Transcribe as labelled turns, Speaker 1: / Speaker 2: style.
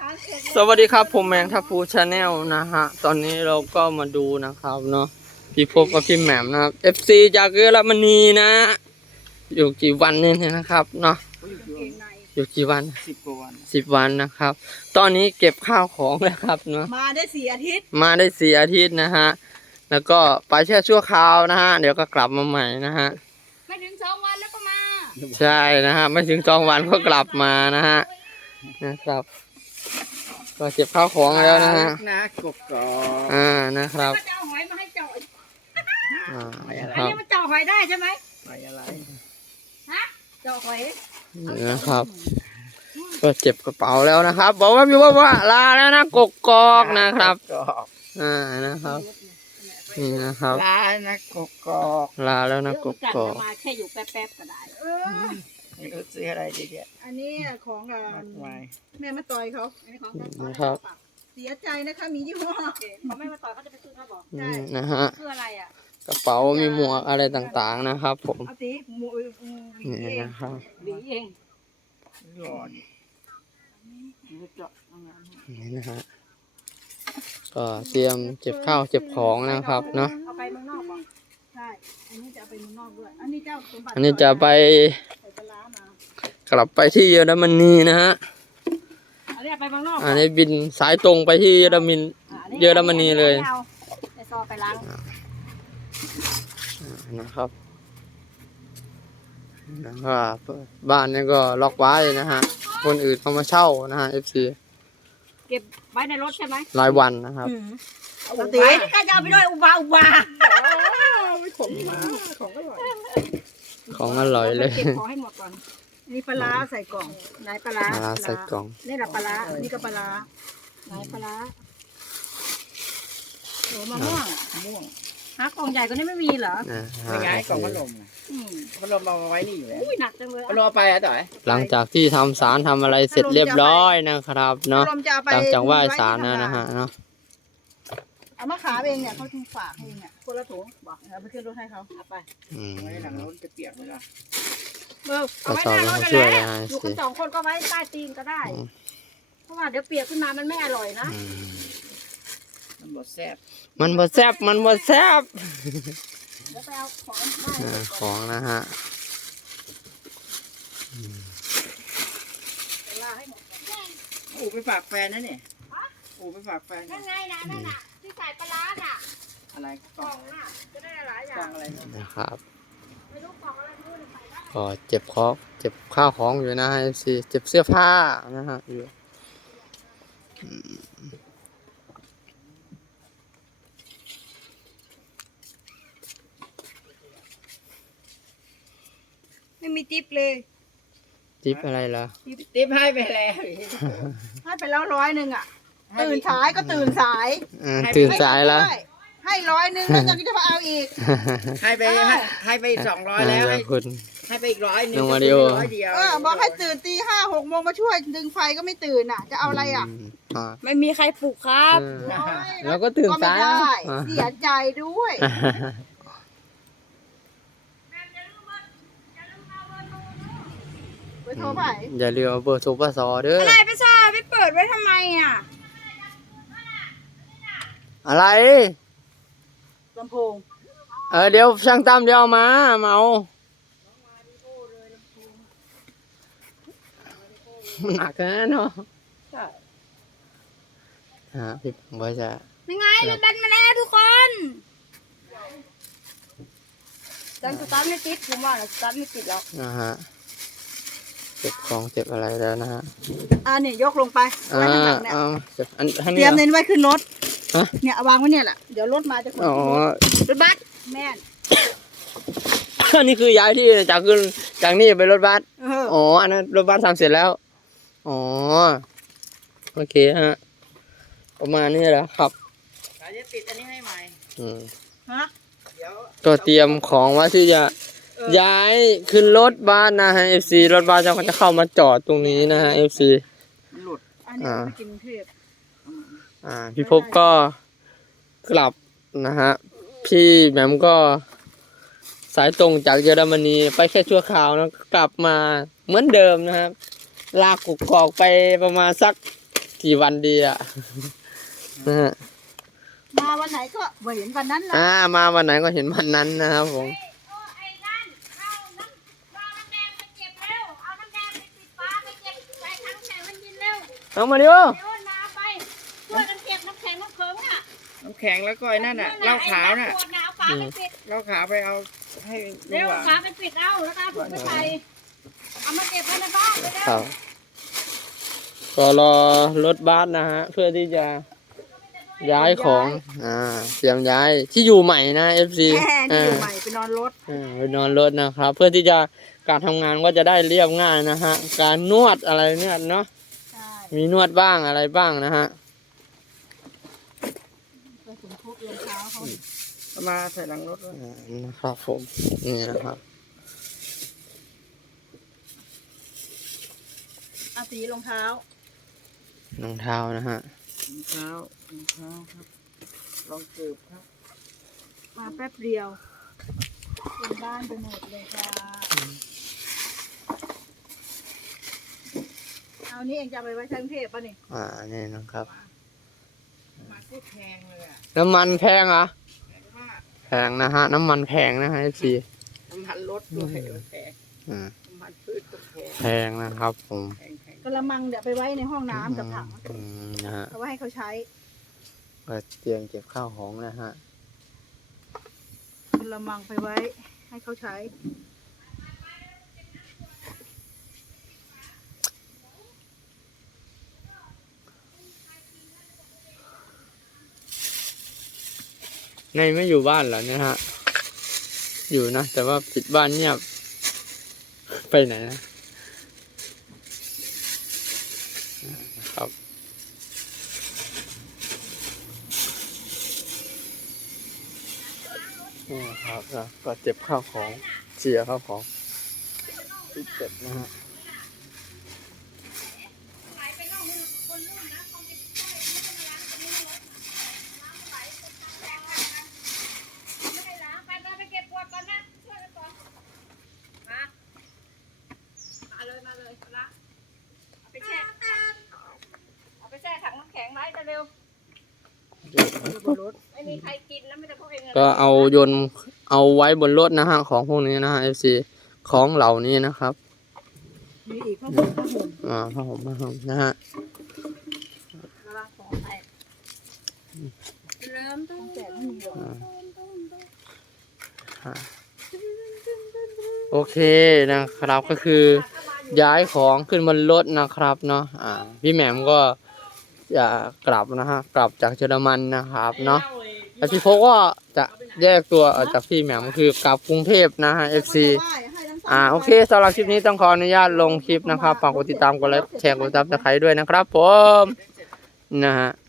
Speaker 1: สวัสดีครับผมแมงทัพพูชาแนลนะฮะตอนนี้เราก็มาดูนะครับเนาะพี่พบกับพี่แหม่มนะครับ FC จากเยอรมนีนะอยู่กี่วันนี่นะครับเนาะอยู่กี่วัน10 วันนะครับตอนนี้เก็บข้าวของแล้วครับเนาะ
Speaker 2: มาได้4 อาทิตย์
Speaker 1: นะฮะแล้วก็ไปแค่ชั่วคราวนะฮะเดี๋ยวก็กลับมาใหม่นะฮะ
Speaker 2: ไม่ถึง2 วันแล้วก็มา
Speaker 1: ใช่นะฮะไม่ถึง2 วันก็กลับมานะฮะนะครับก็เก็บข้าวของแล้วนะฮะ
Speaker 3: นะกบก
Speaker 1: นะครับ
Speaker 2: จะเอาหอยมาให้เจาะ
Speaker 1: ครับ
Speaker 2: อันนี้มันเจาะหอยได้ใช่ไหม
Speaker 3: หอยอะไร
Speaker 2: ฮะเจาะหอย
Speaker 1: นะครับก็เจ็บกระเป๋าแล้วนะครับบอกว่าพี่ว่าลาแล้วนะกกอกนะครับนะครับนี่นะครับ
Speaker 3: ลานะกบกอก
Speaker 1: ลาแล้วนะกกอก
Speaker 2: มาแค่อยู่แป๊บๆก็ได้
Speaker 3: ไม่รู้ซื้ออะไรดีเดีย
Speaker 2: อันนี้ของแม่มาต่อยเขาอันนี้ของ
Speaker 1: นะครับ
Speaker 2: เสียใจนะคะมียี่ห้อเขาไม่มาต่อยเขาจะไปซื้อเขาบอกใช่
Speaker 1: นะฮะ
Speaker 2: คืออะไรอ่ะ
Speaker 1: กระเป๋ามีหมวกอะไรต่างๆนะครับผม
Speaker 2: เอาสิหมวก
Speaker 1: นี่นะครับ
Speaker 2: หวีเอง
Speaker 3: หลอด
Speaker 1: นี่นะฮะก็เตรียมเก็บข้าวเก็บของนะครับเนาะ
Speaker 2: เอาไปเมืองนอกป่ะใช่อันนี้จะเอาไปเมืองนอกด้วยอันนี้เจ้าสมบัติ
Speaker 1: อันนี้จะไปกลับไปที่เยอรมนีนะฮะ
Speaker 2: อันนี้ไปเมืองนอก
Speaker 1: อันนี้บินสายตรงไปที่เยอรมนีเลย
Speaker 2: ไปซอไปล้าง
Speaker 1: นะครับแล้วก็บ้านนี้ก็ล็อกไว้นะฮะคนอื่นเขามาเช่านะฮะ FC
Speaker 2: เก็บไว้ในรถใช่ไหม
Speaker 1: รายวันนะครับ
Speaker 2: ปกติก็จะเอาไปด้วยอุบา
Speaker 3: ไม่ขม
Speaker 1: ของอร่อยเลย
Speaker 2: เก็บของให้หมดก่อนนี่ปลาใส่กล่องไหนปลา
Speaker 1: ใส่กล่อง
Speaker 2: นี่แหละปลานี่ก็ปลาไหนปลาโหมะม่วงหากล่องใหญ่กว่านี้ไม่มีเหรอ
Speaker 3: ไม่ย้ายกล่องพัดลมเอามาไว้นี่อยู่แล้ว
Speaker 2: หนักจังเลย
Speaker 3: พัดลมไปอ่ะต่อย
Speaker 1: หลังจากที่ทำศาลทำอะไรเสร็จเรียบร้อยนะครับเนาะหลังจากไหว้ศาลนะฮะเนาะ
Speaker 2: เอามาขาเองเนี่ยเขาถึงฝากเองเนี่ยคนละถุงบอกเอาไปขึ้นรถให้เขาเอาไป
Speaker 3: ไว้หลังรถจะเปียกไหมล่ะ
Speaker 2: เอาไว้หน้ารถกันแล้วอยู่กัน2 คนก็ไว้ใต้ตีนก็ได้เพราะว่าเดี๋ยวเปียกขึ้นมามันไม่อร่อยนะ
Speaker 3: มันบดแซ่บ
Speaker 1: เดี๋ยว
Speaker 2: ไปเอา
Speaker 1: ของนะฮะ
Speaker 3: ไปฝากแฟนนะเนี่ยไปฝากแฟน
Speaker 2: นั่นไงนั่นน่ะที่ใส่ปลาน่ะ
Speaker 3: อะไร
Speaker 2: กล่องน่ะจะได้หลายอย่างอะไร
Speaker 1: นะครับ
Speaker 2: ไม่รู้กล่องอะไรไม่รู้ใส่ได้
Speaker 1: ก็เจ็บข้าวของอยู่นะฮะสิเจ็บเสื้อผ้านะฮะอยู่
Speaker 2: ไม่มีทิปเลย
Speaker 1: ทิปอะไรล่ะ
Speaker 3: ทิปให้ไปแล้ว
Speaker 2: ให้ไปแล้ว100อ่ะตื่นสายก็ตื่นสาย
Speaker 1: ตื่นสายแล้ว
Speaker 2: ให้100แล้วยังจะมาเอาอีก
Speaker 3: ให้ไป200แล้วให้ไปอีก100
Speaker 1: น้องมาริโอ
Speaker 2: บอกให้ตื่นตี 5 6 โมงมาช่วยดึงไฟก็ไม่ตื่นอ่ะจะเอาอะไรอ่ะไม่มีใครปลุกครับ
Speaker 1: แล้วก็ตื่นสาย
Speaker 2: เสียใจด้วยโทรไป
Speaker 1: อย่าลืมเอาเบอร์โทรป้าซอเด้อ
Speaker 2: อะไรไปซอไปเปิดไว้ทำไมอ่ะ
Speaker 1: อะไร
Speaker 2: ลำโพง
Speaker 1: เดี๋ยวช่างตั้มเดี๋ยวเอามาเมาหนักนะเนาะพี่ผมว่าจะ
Speaker 2: ยังไงรถดันมาแล้วทุกคนดันสตาร์ทไม่ติดผมว่าสตาร์ทไม่ติดแล้ว
Speaker 1: เก็บของเก็บอะไรแล้วนะฮะ
Speaker 2: เนี่ยยกลงไปไว้ข้างหลังเนี่ย
Speaker 1: เต
Speaker 2: รียมเน้นไว้ขึ้นรถเนี่ยวางไว้เนี่ยแหละเดี๋ยวรถมาจะขนรถบัสแม่น
Speaker 1: อันนี้คือย้ายที่จากนี่ไปรถบัสอันนั้นรถบัสทำเสร็จแล้วโอเคฮะประมาณนี้แหละครับ
Speaker 3: จะติดอันนี้ให้ใหม่
Speaker 1: ก็เตรียมของว่าที่จะย้ายขึ้นรถบัสนะฮะ FC รถบัสจะเข้ามาจอดตรงนี้นะฮะ FC
Speaker 3: หลุด
Speaker 2: ไปกินเทพ
Speaker 1: พี่พบก็กลับนะฮะพี่แหม่มก็สายตรงจากเยอรมนีไปแค่ชั่วคราวนะกลับมาเหมือนเดิมนะครับลากกกอกไปประมาณสักกี่วันดีอ่ะ นะฮะ
Speaker 2: มาวันไหนก็เห็นวันนั้นละ
Speaker 1: มาวันไหนก็เห็นวันนั้นนะครับผม
Speaker 2: ไอ้นั่นเอาน้ำแดงไปเก็บเร็วเอาน้ำแดงไปปิดฟ้าไปเก็บใส่ถังแข็งมันยินเร็ว
Speaker 1: เอามาดิว
Speaker 2: เดี๋ยวน้ำไปช่วยกันเก็บน้ำแข็งน้ำเขิงอ่ะ
Speaker 3: น้ำแข็งแล้วก็ไอ้นั่นน่ะเหล้าขาวน่ะ
Speaker 2: ขวดน้ำฝาไปปิด
Speaker 3: เหล้าขาวไปเอาให้ลุ
Speaker 2: เร็
Speaker 3: ง
Speaker 2: ว
Speaker 3: หวาน
Speaker 2: ฝาไปปิดเอาแล้วก็ถุงไปใส่เอามาเก็บไว้ในบ้านไปเร็ว
Speaker 1: ครับก็รอรถบัสนะฮะ เพื่อที่จะย้ายของเตรียมย้ายที่อยู่ใหม่นะ FC
Speaker 2: แค่นี่อยู่ใหม่ไปนอนรถ
Speaker 1: ไปนอนรถนะครับ เพื่อที่จะการทำงานก็จะได้เรียบง่ายนะฮะ การนวดอะไรเนี่ยเนาะ
Speaker 2: ใช่
Speaker 1: มีนวดบ้างอะไรบ้างนะฮะ
Speaker 2: ไปถึงทุบรองเท้าเขา
Speaker 3: เอามาใส่หลังรถด้วย
Speaker 1: นะครับผมนี่นะครับ
Speaker 2: เอาสีรองเท้าร
Speaker 1: องเท้านะฮะ
Speaker 3: รองเท้ครับลองเกือบครับ
Speaker 2: มาแป๊บเดียวเต็มบ้านไปหมดเลยค่ะเอานี่เองจะเอาไปไว้ทั้งเทพป่ะนี่
Speaker 1: นี่นะครับ
Speaker 3: มาพูดแพงเลยอ่ะ
Speaker 1: น้ำมันแพงเหรอ
Speaker 3: แพงมาก
Speaker 1: แพงนะฮะ น้ำมันแพงนะฮะ FC
Speaker 3: น้ำมันรถด้วยมันแพง
Speaker 1: อืม
Speaker 3: น้ำมันพืชก็แพง
Speaker 1: แพงนะครับผม
Speaker 3: แพง
Speaker 2: กระมังเดี๋ยวไปไว้ในห้องน้ำกับถัง
Speaker 1: นะฮะ
Speaker 2: เอาไว้ให้เขาใช้
Speaker 1: ก็เตรียมเก็บข้าวของนะฮะ
Speaker 2: กระมังไปไว้ให้เขาใช้
Speaker 1: ในไม่อยู่บ้านเหรอเนี่ยฮะ อยู่นะ แต่ว่าปิดบ้านเงียบ ไปไหนนะครับ นี่ครับแล้วก็เจ็บข้าวของเสียข้าวของที่เจ็บนะฮะ
Speaker 2: ไม่ได้ล้างไปเก็บขวดก่อนนะช่วยกันก่อนมาเลยละเอาไปแช่ถังน้ำแข็งไว้เร็วไม่มีใครกินแล้วไม่ได้พกเอง
Speaker 1: ก็เอาโยนเอาไว้บนรถนะฮะ ของพวกนี้นะฮะ FC ของเหล่านี้นะครับ
Speaker 2: มีอีกผ้าห่ม
Speaker 1: ผ้าห่มนะฮะ
Speaker 2: กำลังของแตกเริ่มต้องแจกให้มีหรอ
Speaker 1: โอเคนะครับก็คือย้ายของขึ้นบนรถนะครับเนาะพี่แหม่มก็จะกลับนะฮะกลับจากเยอรมันนะครับเนาะแต่พี่โฟก็จะแยกตัวออกจากพี่แหม่มก็คือกลับกรุงเทพนะฮะ FC โอเคสำหรับคลิปนี้ต้องขออนุญาตลงคลิปนะครับฝากกดติดตามกดไลค์แชร์กดซับสไครต์ด้วยนะครับผมนะฮะ